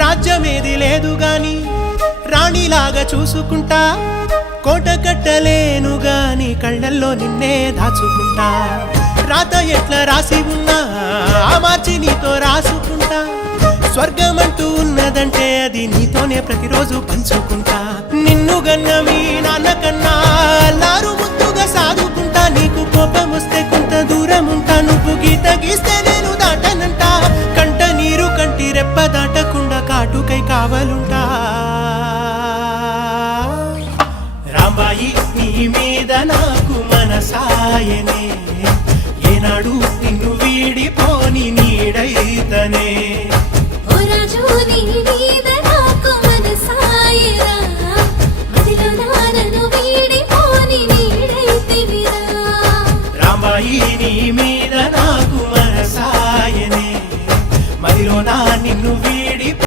రాజ్యమేది లేదు గాని రాణిలాగా చూసుకుంటా, కోట కట్టలేను గాని కళ్ళల్లో నిన్నే దాచుకుంటా. రాత ఎట్లా రాసి ఉన్నా మార్చి నీతో రాసుకుంటా, స్వర్గమంటూ ఉన్నదంటే అది నీతోనే ప్రతిరోజు పంచుకుంటా. నిన్ను గన్న మీ నాన్న కన్నా లారు ముద్దుగా సాదుకుంటా, నీకు కోపం వస్తే కొంత దూరం ఉంటా, నువ్వు గీత గీస్తే నేను దాటనంట, కంట నీరు కంటి రెప్ప దాటకుండా కాటుకై కావలుంటా. రాంబాయి నీ మీద నాకు మనసాయనే, ఏనాడు నిన్ను వీడిపోని నీడైతనే. రాంబాయి నీ మీద నాకు మనసాయనే, మదిలో నా నిన్ను వీడి